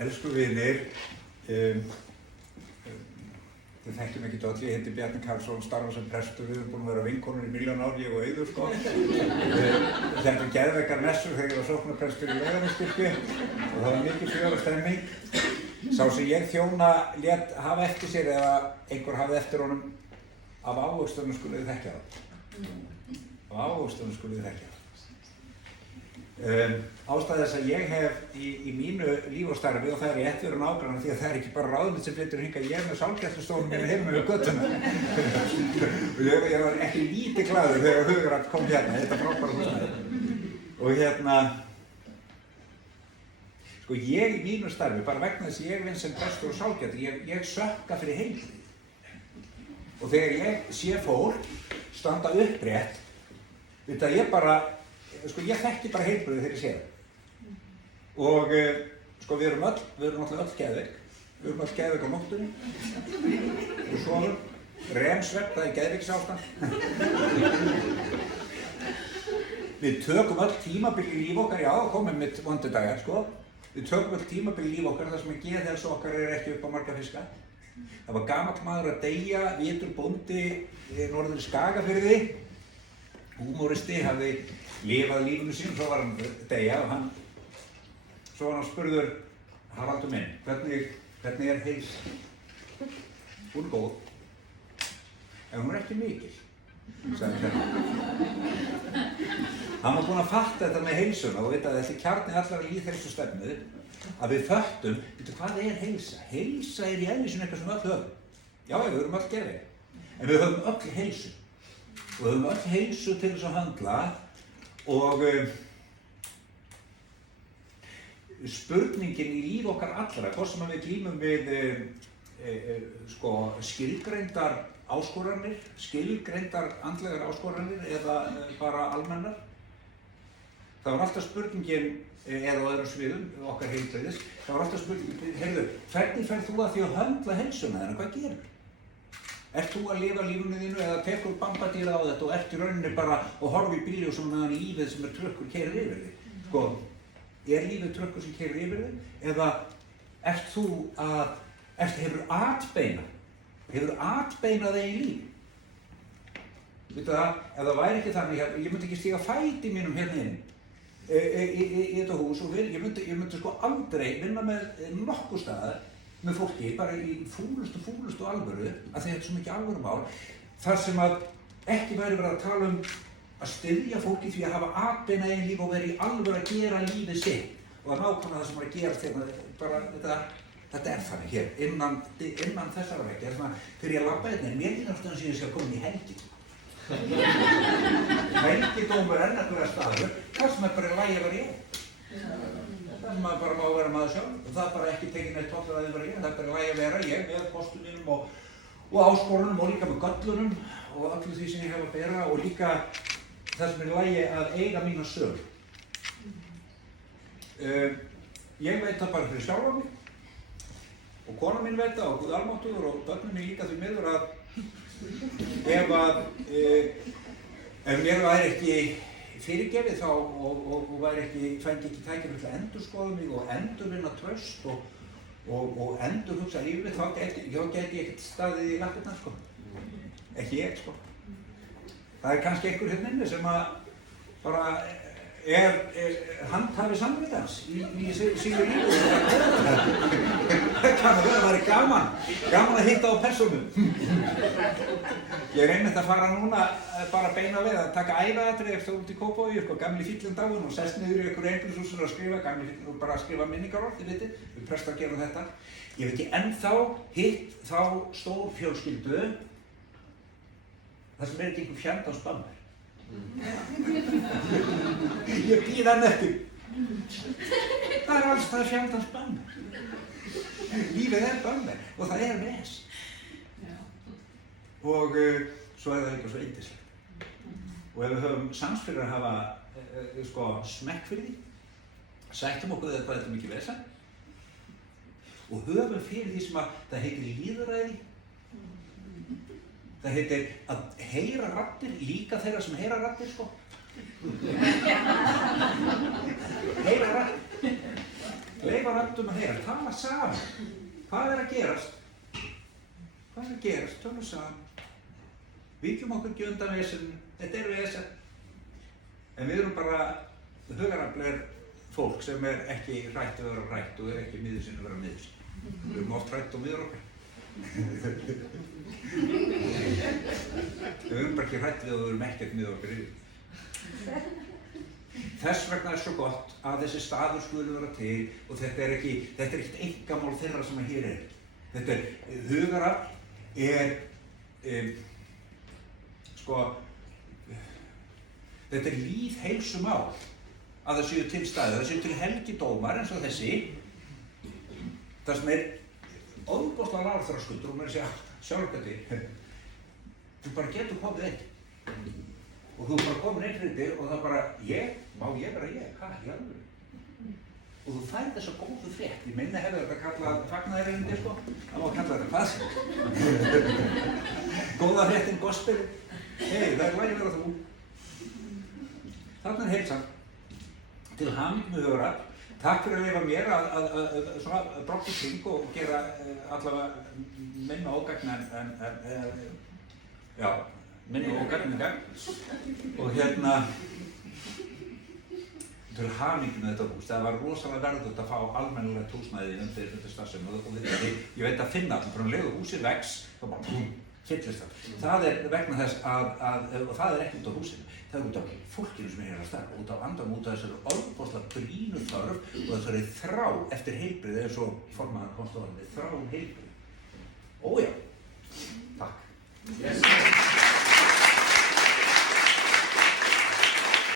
Elsku vinir, þið þekkjum ekki öll, ég heiti Bjarni Karlsson, starfa sem prestur, við erum búin að vera vinkonur í milljón ár, ég og Auður sko. Þetta geðveikar messur þegar ég var sóknarprestur í Laugarneskirkju og það var mikil fjör og stemming. Sá sem ég þjóna lét hafa eftir sér eða einhver hafði eftir honum af ávöxtunum skuluð þið þekkja það. Af ávöxtunum skuluð þið þekkja það. Ástæða þess að ég hef í mínu líf og starfi og það er rétt verið nágrannar því að það er ekki bara ráðuneytið sem flytur hingað, ég er með sálgæslustofunum mínu heima við göttuna. Og ég var ekki lítið glaður þegar Hugrafn kom hérna, þetta frábæra húsnæði. Og sko ég í mínu starfi, bara vegna þess að ég vinn sem prestur og sálgæslu, ég sökka fyrir heilbrigði. Og þegar ég sé fólk standa upprétt, þetta ég bara, sko ég þekki bara heilbrigði þegar ég sé það. Og sko við erum náttúrulega öll geðveik. Við erum öll geðveik á nóttunni. Við sofum, REM-svefn, það er geðveiksástand. Við tökum öll tímabil í líf okkar, já það komum mitt vondu dagar sko. Við tökum öll tímabil í líf okkar þar sem að geðheilsa okkar er ekki upp á marga fiska. Það var gamall maður að deyja, vitur bóndi norður í Skagafirði. Húmóristi hafði lifað lífinu sínu, svo var hann deyja og svo var hann spurður, Haraldur minn, hvernig er heilsa? Hún er góð, en hún er ekki mikil, sagði hérna. Hann var búinn að fatta þetta með heilsuna og vita að þetta er kjarni allra lýðheilsustefnu að við föttum, veitu hvað er heilsa? Heilsa er í eðli sínu eitthvað sem við öll höfum. Já, við höfum öll geðveik, en við höfum öll heilsu. Og við höfum öll heilsu til þess að höndla og spurningin í líf okkar allra, hvort sem við glímum við sko, skilgreindar áskoranir, skilgreindar andlegar áskoranir eða bara almennar, það var alltaf spurningin, eða á öðrum sviðum, okkar heilbrigðis, það var alltaf spurningin, heyrðu, hvernig ferð þú að því að höndla heilsuna þennan, hvað gerir? Ert þú að lifa lífinu þínu eða tekur bambadýrað á þetta og ert í rauninni bara og horfi í bíljósum meðan lífið sem er trukkur keyrir yfir þig? Sko, er lífið trukkur sem keyrir yfir þig? Eða ert þú að, hefur atbeinað þig í lífi? Veitu það, ef það væri ekki þannig, ég myndi ekki stíga fæti mínum hérna inn í þetta hús og ég myndi sko aldrei vinna með nokkuð staðar með fólki, bara í fúlustu alvöru, að þetta er svo mikið alvörumál, þar sem að ekki væri verið að tala að styðja fólki því að hafa atbeina eigin líf og vera í alvöru að gera lífið sitt og að nákvæmlega það sem er að gerast hérna, bara þetta er þannig hér, innan þessara veggi, er svona, fyrir ég labba hérna, mér líður alltaf að ég sé að koma í helgi. Helgidómur er nefnilega staður, það sem er bara í lagi að vera ég. Það sem maður bara má vera maður sjálf og það er bara ekki tekið neitt tollur að þið vera ég, það er bara í lagi að vera ég með kostum mínum og áskorunum og líka með göllunum og öllu því sem ég hef að bera og líka það sem er í lagi að eiga mína sögu. Ég veit það bara fyrir sjálfa mig og kona mín veit það og Guð almáttugur og börnunni líka því miður að ef mér væri ekki fyrirgefið þá og fengi ekki tækifæri til að endurskoða mig og endurvinna traust og endurhugsa lífið, þá gæti ég ekkert staðið í lappirnar sko. Ekki ég sko. Það er kannski einhver hérna inni sem að bara er handhafi samvitans í sínu lífi. Það kann að vera, það væri gaman að hitta á persónum. Ég er einmitt að fara núna bara beina við að taka ævaatriði eftir út í Kópavogi, gamli fíllinn dáinn og sest niður í einhverju einbýlishúsinu að skrifa, gamli fíllinn og bara að skrifa minningarorð, þið vitið, við prestar að gera þetta. Ég hef ekki ennþá hitt þá stór fjölskyldu þar sem er ekki einhver fjandans bammer. Ég býð hann eftir. Það er alls það fjandans bammer. Lífið er bammer og það er ves. Og svo er það líka svo yndislegt. Og ef við höfum sans fyrir að hafa sko, smekk fyrir því, sættum okkur hvað þetta er mikið vesa og höfum fyrir því sem að það heitir lýðræði. Það heitir að heyra raddir, líka þeirra sem heyra raddir, sko. Heyra raddir. Leyfa röddum að heyra, tala saman. Hvað að gerast? Tala saman. Víkjum okkur ekki undan vesenu, þetta vesen. En við erum bara hugaraflir fólk sem ekki hrætt að vera hrætt og ekki miður sín að vera miður sín. Við erum oft hrætt og miður okkar. Við erum bara ekki hrætt við og við erum ekkert miður okkar yfir. Þess vegna svo gott að þessi staður skuli vera til og þetta ekkert einkamál þeirra sem hér Þetta hugarafl þetta lýðheilsumál að það séu til staðir, það séu til helgidómar eins og þessi það sem ofboðslega lágur þröskuldur og maður segja sjálfgæti þú bara getur komið einn og þú bara komin einn fyrir þig og það bara má ég vera ég, hvað, í alvöru og þú færð þessa góðu frétt í minni hefur þetta kallað fagnaðarerindi það má kalla þetta hvað sem góða fréttin gospel hei, það lægi vera þú þarna heilsan til hamingju með hugarafl takk fyrir að leyfa mér að svona brokka í kring og gera allavega minna ógagn minna ógagn í gang og til hamingju með þetta hús. Það var rosalega verðugt að fá almennilegt húsnæði undir starfsemi og ég veit að finna allir frá leiðu húsið vex og bara fyllist það. Það vegna þess og það ekki út á húsinu. Það út á fólkinu sem að starfa, út á andan, út á þessari ofboðslega brýnu þörf og þessari þrá eftir heilbrigði eins og formaður komst á orðið, þrá heilbrigði. Ójá, takk.